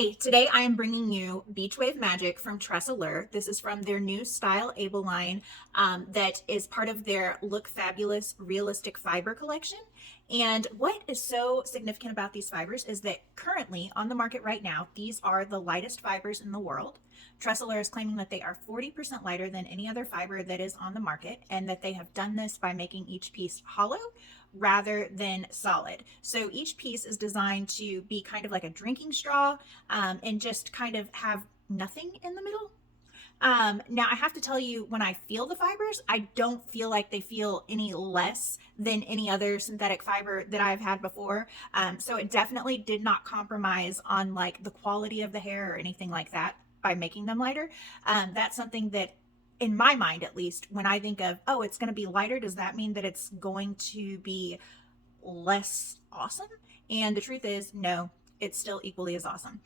Hey, today I am bringing you Beach Wave Magic from TressAllure. This is from their new Style Able line that is part of their Look Fabulous Realistic Fiber collection. And what is so significant about these fibers is that currently on the market right now, these are the lightest fibers in the world. TressAllure is claiming that they are 40% lighter than any other fiber that is on the market, and that they have done this by making each piece hollow rather than solid. So each piece is designed to be kind of like a drinking straw and just kind of have nothing in the middle. Now I have to tell you, when I feel the fibers, I don't feel like they feel any less than any other synthetic fiber that I've had before. So it definitely did not compromise on like the quality of the hair or anything like that by making them lighter. That's something that, in my mind at least, when I think of, oh, it's going to be lighter, does that mean that it's going to be less awesome? And the truth is, no, it's still equally as awesome,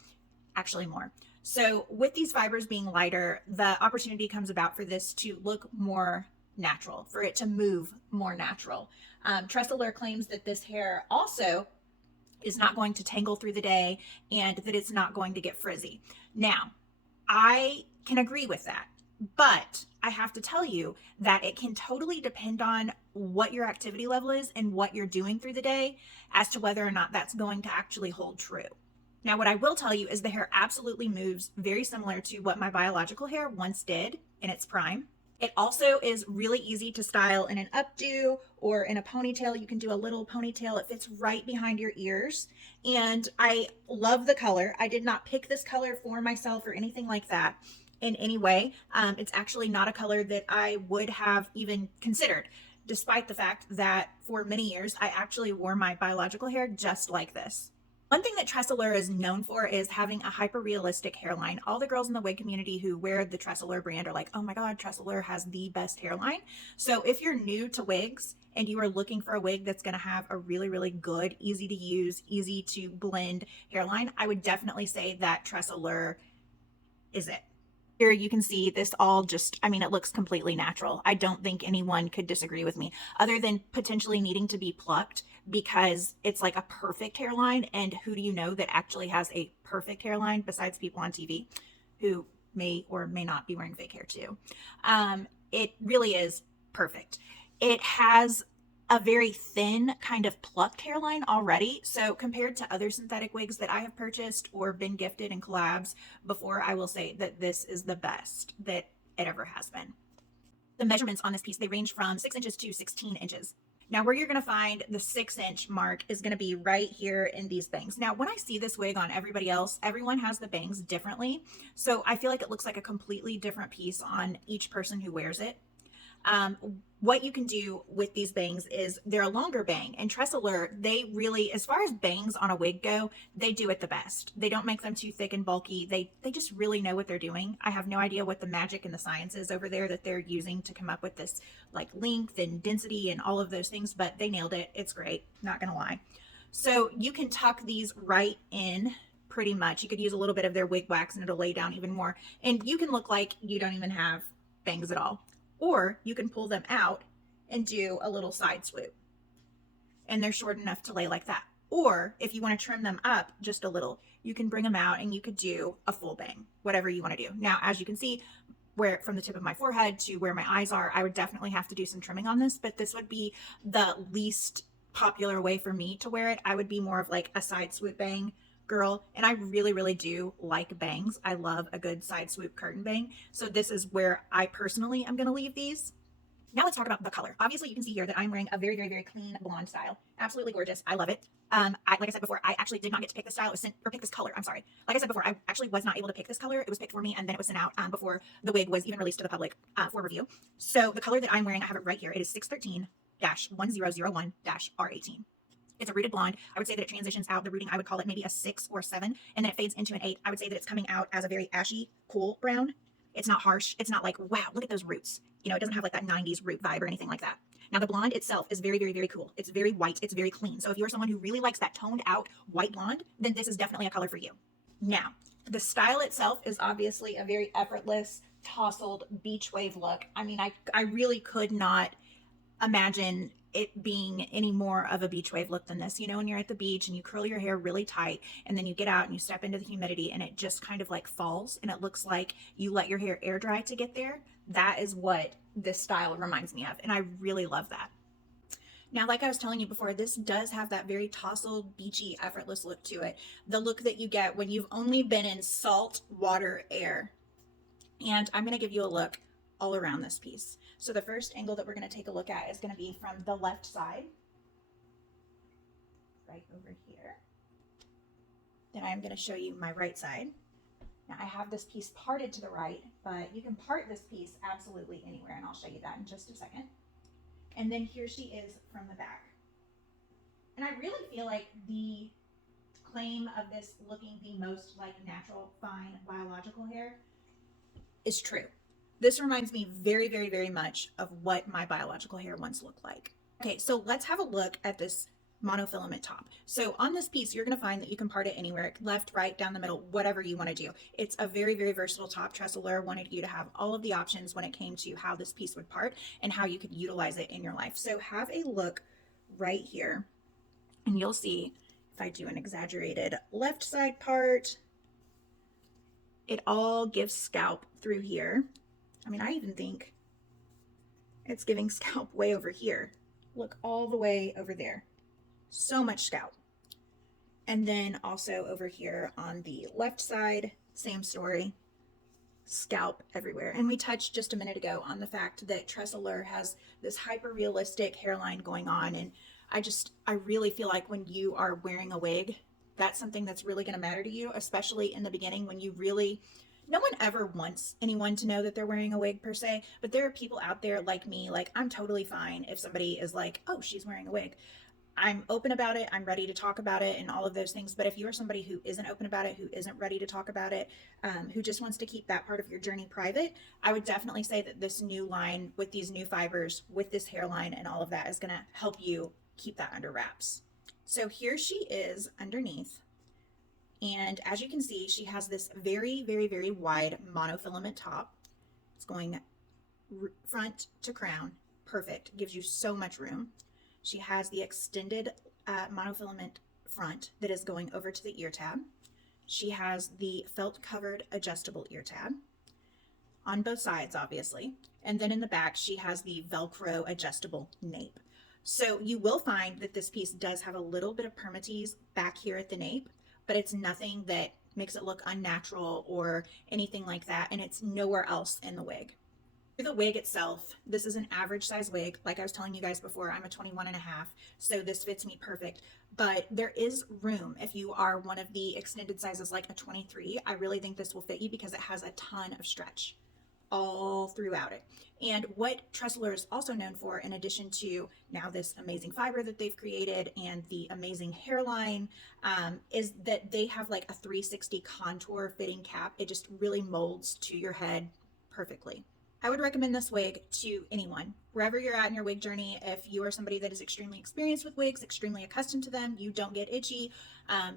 actually more. So with these fibers being lighter, the opportunity comes about for this to look more natural, for it to move more natural. TressAllure claims that this hair also is not going to tangle through the day and that it's not going to get frizzy. Now, I can agree with that, but I have to tell you that it can totally depend on what your activity level is and what you're doing through the day as to whether or not that's going to actually hold true. Now, what I will tell you is the hair absolutely moves very similar to what my biological hair once did in its prime. It also is really easy to style in an updo or in a ponytail. You can do a little ponytail. It fits right behind your ears. And I love the color. I did not pick this color for myself or anything like that in any way. It's actually not a color that I would have even considered, despite the fact that for many years, I actually wore my biological hair just like this. One thing that TressAllure is known for is having a hyper-realistic hairline. All the girls in the wig community who wear the TressAllure brand are like, oh my God, TressAllure has the best hairline. So if you're new to wigs and you are looking for a wig that's going to have a really, really good, easy to use, easy to blend hairline, I would definitely say that TressAllure is it. Here you can see this all just, I mean, it looks completely natural. I don't think anyone could disagree with me, other than potentially needing to be plucked because it's like a perfect hairline. And who do you know that actually has a perfect hairline besides people on TV who may or may not be wearing fake hair too? It really is perfect. It has a very thin kind of plucked hairline already. So compared to other synthetic wigs that I have purchased or been gifted in collabs before, I will say that this is the best that it ever has been. The measurements on this piece, they range from 6 inches to 16 inches. Now, where you're going to find the 6-inch mark is going to be right here in these bangs. Now, when I see this wig on everybody else, everyone has the bangs differently. So I feel like it looks like a completely different piece on each person who wears it. What you can do with these bangs is they're a longer bang, and TressAllure, they really, as far as bangs on a wig go, they do it the best. They don't make them too thick and bulky. They just really know what they're doing. I have no idea what the magic and the science is over there that they're using to come up with this like length and density and all of those things, but they nailed it. It's great, not gonna lie. So you can tuck these right in pretty much. You could use a little bit of their wig wax and it'll lay down even more. And you can look like you don't even have bangs at all. Or you can pull them out and do a little side swoop. And they're short enough to lay like that. Or if you want to trim them up just a little, you can bring them out and you could do a full bang, whatever you want to do. Now, as you can see, where from the tip of my forehead to where my eyes are, I would definitely have to do some trimming on this, but this would be the least popular way for me to wear it. I would be more of like a side swoop bang girl, and I really, really do like bangs. I love a good side swoop curtain bang. So this is where I personally am going to leave these. Now let's talk about the color. Obviously you can see here that I'm wearing a very, very, very clean blonde style. Absolutely gorgeous. I love it. Like I said before, I actually did not get to pick this style. It was sent, or pick this color. I'm sorry. Like I said before, I actually was not able to pick this color. It was picked for me and then it was sent out before the wig was even released to the public for review. So the color that I'm wearing, I have it right here. It is 613-1001-R18. It's a rooted blonde. I would say that it transitions out the rooting. I would call it maybe a 6 or 7, and then it fades into an 8. I would say that it's coming out as a very ashy, cool brown. It's not harsh. It's not like, wow, look at those roots. You know, it doesn't have like that 90s root vibe or anything like that. Now, the blonde itself is very, very, very cool. It's very white. It's very clean. So if you're someone who really likes that toned out white blonde, then this is definitely a color for you. Now, the style itself is obviously a very effortless, tousled beach wave look. I mean, I really could not imagine it being any more of a beach wave look than this. You know, when you're at the beach and you curl your hair really tight and then you get out and you step into the humidity and it just kind of like falls and it looks like you let your hair air dry to get there. That is what this style reminds me of, and I really love that. Now, like I was telling you before, this does have that very tousled, beachy, effortless look to it. The look that you get when you've only been in salt water air. And I'm going to give you a look all around this piece. So the first angle that we're going to take a look at is going to be from the left side, right over here. Then I'm going to show you my right side. Now I have this piece parted to the right, but you can part this piece absolutely anywhere, and I'll show you that in just a second. And then here she is from the back. And I really feel like the claim of this looking the most like natural, fine, biological hair is true. This reminds me very, very, very much of what my biological hair once looked like. Okay, so let's have a look at this monofilament top. So on this piece, you're going to find that you can part it anywhere, left, right, down the middle, whatever you want to do. It's a very, very versatile top. TressAllure wanted you to have all of the options when it came to how this piece would part and how you could utilize it in your life. So have a look right here, and you'll see if I do an exaggerated left side part, it all gives scalp through here. I mean, I even think it's giving scalp way over here. Look all the way over there. So much scalp. And then also over here on the left side, same story, scalp everywhere. And we touched just a minute ago on the fact that TressAllure has this hyper realistic hairline going on. And I really feel like when you are wearing a wig, that's something that's really going to matter to you, especially in the beginning when you really, no one ever wants anyone to know that they're wearing a wig per se, but there are people out there like me, like I'm totally fine if somebody is like, oh, she's wearing a wig. I'm open about it. I'm ready to talk about it and all of those things. But if you are somebody who isn't open about it, who isn't ready to talk about it, who just wants to keep that part of your journey private, I would definitely say that this new line with these new fibers, with this hairline and all of that is going to help you keep that under wraps. So here she is underneath. And as you can see, she has this very, very, very wide monofilament top. It's going front to crown. Perfect. Gives you so much room. She has the extended monofilament front that is going over to the ear tab. She has the felt covered adjustable ear tab on both sides, obviously. And then in the back, she has the Velcro adjustable nape. So you will find that this piece does have a little bit of permatease back here at the nape, but it's nothing that makes it look unnatural or anything like that. And it's nowhere else in the wig. For the wig itself, this is an average size wig. Like I was telling you guys before, I'm a 21 and a half, so this fits me perfect. But there is room if you are one of the extended sizes like a 23. I really think this will fit you because it has a ton of stretch all throughout it. And what TressAllure is also known for, in addition to now this amazing fiber that they've created and the amazing hairline, is that they have like a 360 contour fitting cap. It just really molds to your head perfectly. I would recommend this wig to anyone, wherever you're at in your wig journey. If you are somebody that is extremely experienced with wigs, extremely accustomed to them, you don't get itchy,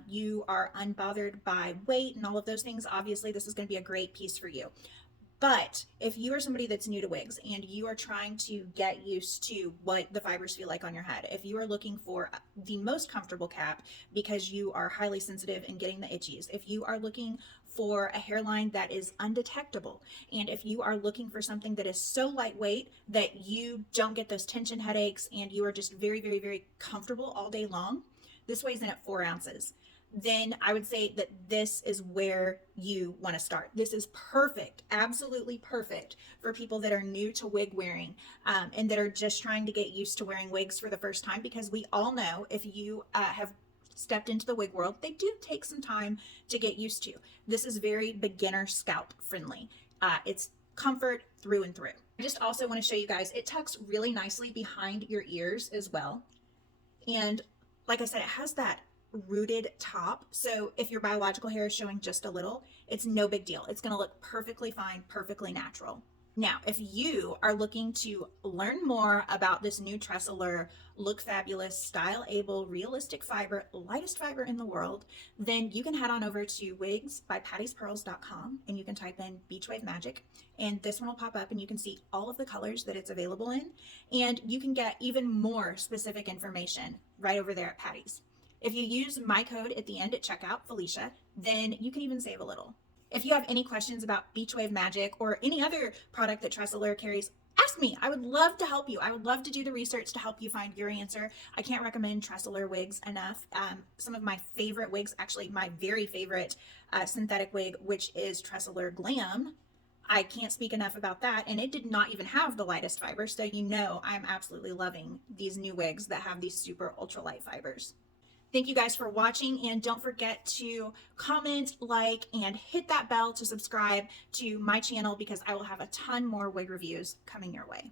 you are unbothered by weight and all of those things, obviously this is going to be a great piece for you. But if you are somebody that's new to wigs and you are trying to get used to what the fibers feel like on your head, if you are looking for the most comfortable cap because you are highly sensitive and getting the itchies, if you are looking for a hairline that is undetectable, and if you are looking for something that is so lightweight that you don't get those tension headaches and you are just very, very, very comfortable all day long, this weighs in at 4 ounces. Then I would say that this is where you want to start. This is perfect, absolutely perfect for people that are new to wig wearing and that are just trying to get used to wearing wigs for the first time, because we all know if you have stepped into the wig world, they do take some time to get used to. This is very beginner scalp friendly. It's comfort through and through. I just also want to show you guys, it tucks really nicely behind your ears as well. And like I said, it has that rooted top, so if your biological hair is showing just a little, it's no big deal. It's going to look perfectly fine, perfectly natural. Now, if you are looking to learn more about this new TressAllure Look Fabulous, Style Able, Realistic Fiber, lightest fiber in the world, then you can head on over to wigsbypattyspearls.com and you can type in Beach Wave Magic, and this one will pop up and you can see all of the colors that it's available in, and you can get even more specific information right over there at Patty's. If you use my code at the end at checkout, Felicia, then you can even save a little. If you have any questions about Beach Wave Magic or any other product that TressAllure carries, ask me. I would love to help you. I would love to do the research to help you find your answer. I can't recommend TressAllure wigs enough. Some of my favorite wigs, actually my very favorite synthetic wig, which is TressAllure Glam, I can't speak enough about that, and it did not even have the lightest fiber, so you know I'm absolutely loving these new wigs that have these super ultralight fibers. Thank you guys for watching, and don't forget to comment, like, and hit that bell to subscribe to my channel because I will have a ton more wig reviews coming your way.